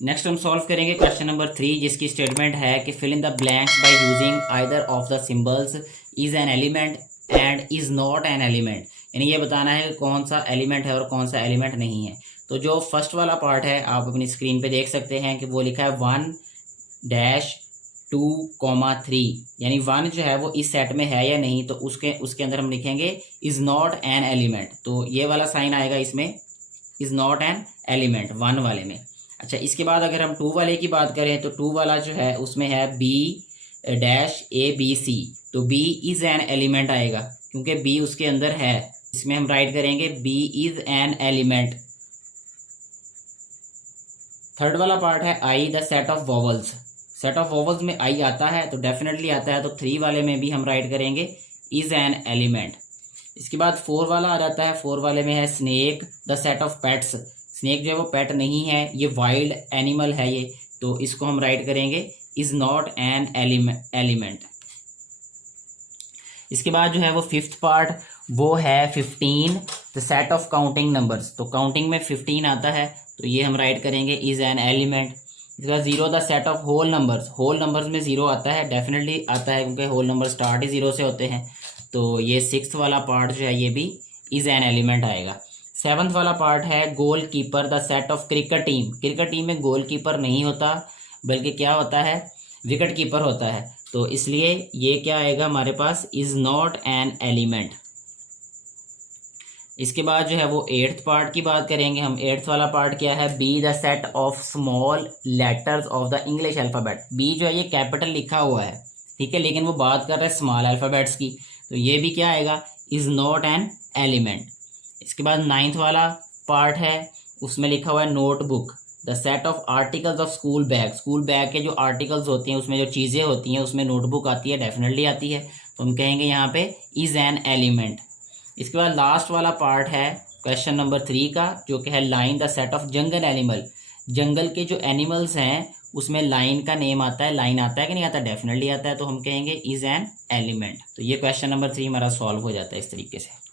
Next हम solve करेंगे question number 3, जिसकी स्टेटमेंट है कि fill in the blanks by using either of the symbols is an element and is not an element. यानी ये बताना है कि कौन सा एलिमेंट है और कौन सा एलिमेंट नहीं है। तो जो फर्स्ट वाला पार्ट है आप अपनी स्क्रीन पे देख सकते हैं कि वो लिखा है 1-2,3, यानी 1 जो है वो इस सेट में है या नहीं, तो उसके अंदर हम लिखेंगे इज नॉट एन एलिमेंट। तो ये वाला साइन आएगा इसमें, इज नॉट एन एलिमेंट 1 वाले में। अच्छा, इसके बाद अगर हम 2 वाले की बात करें तो 2 वाला जो है उसमें है B-ABC, तो B इज एन एलिमेंट आएगा क्योंकि B उसके अंदर है। इसमें हम राइट करेंगे B is an element. Third वाला पार्ट है I the set of vowels. Set of vowels में I आता है तो डेफिनेटली आता है, तो 3 वाले में भी हम राइट करेंगे इज एन एलिमेंट। इसके बाद 4 वाला आ जाता है। 4 वाले में है snake the set of pets. Snake जो है वो पेट नहीं है, ये वाइल्ड एनिमल है ये, तो इसको हम राइट करेंगे इज नॉट एन एलिमेंट। इसके बाद जो है वो 5th पार्ट वो है 15 the set of counting numbers. तो काउंटिंग में 15 आता है तो ये हम राइट करेंगे इज एन एलिमेंट। इसके बाद 0 the set of whole numbers. Whole numbers में 0 आता है, डेफिनेटली आता है क्योंकि होल नंबर स्टार्ट ही 0 से होते हैं, तो ये 6th वाला पार्ट जो है ये भी इज एन एलिमेंट आएगा। 7th वाला पार्ट है goal keeper the set of cricket team. Cricket team में गोल कीपर नहीं होता बल्कि क्या होता है, विकेट कीपर होता है, तो इसलिए ये क्या आएगा हमारे पास इज नॉट एन एलिमेंट। इसके बाद जो है वो 8th पार्ट की बात करेंगे हम। 8th वाला पार्ट क्या है, be the set of small letters of the English alphabet. B जो है ये कैपिटल लिखा हुआ है, ठीक है, लेकिन वो बात कर रहा है स्मॉल अल्फ़ाबेट्स की, तो ये भी क्या आएगा इज नॉट एन एलिमेंट। इसके बाद 9th वाला पार्ट है, उसमें लिखा हुआ है notebook the set of articles of school bag. School bag के जो आर्टिकल्स होती हैं उसमें जो चीज़ें होती हैं उसमें नोटबुक आती है, डेफिनेटली आती है, तो हम कहेंगे यहाँ पे इज एन एलिमेंट। इसके बाद लास्ट वाला पार्ट है क्वेश्चन नंबर 3 का, जो कि है line the set of jungle animal. जंगल के जो एनिमल्स हैं उसमें लाइन का नेम आता है, लाइन आता है कि नहीं आता, डेफिनेटली आता है, तो हम कहेंगे इज एन एलिमेंट। तो ये क्वेश्चन नंबर 3 हमारा सॉल्व हो जाता है इस तरीके से।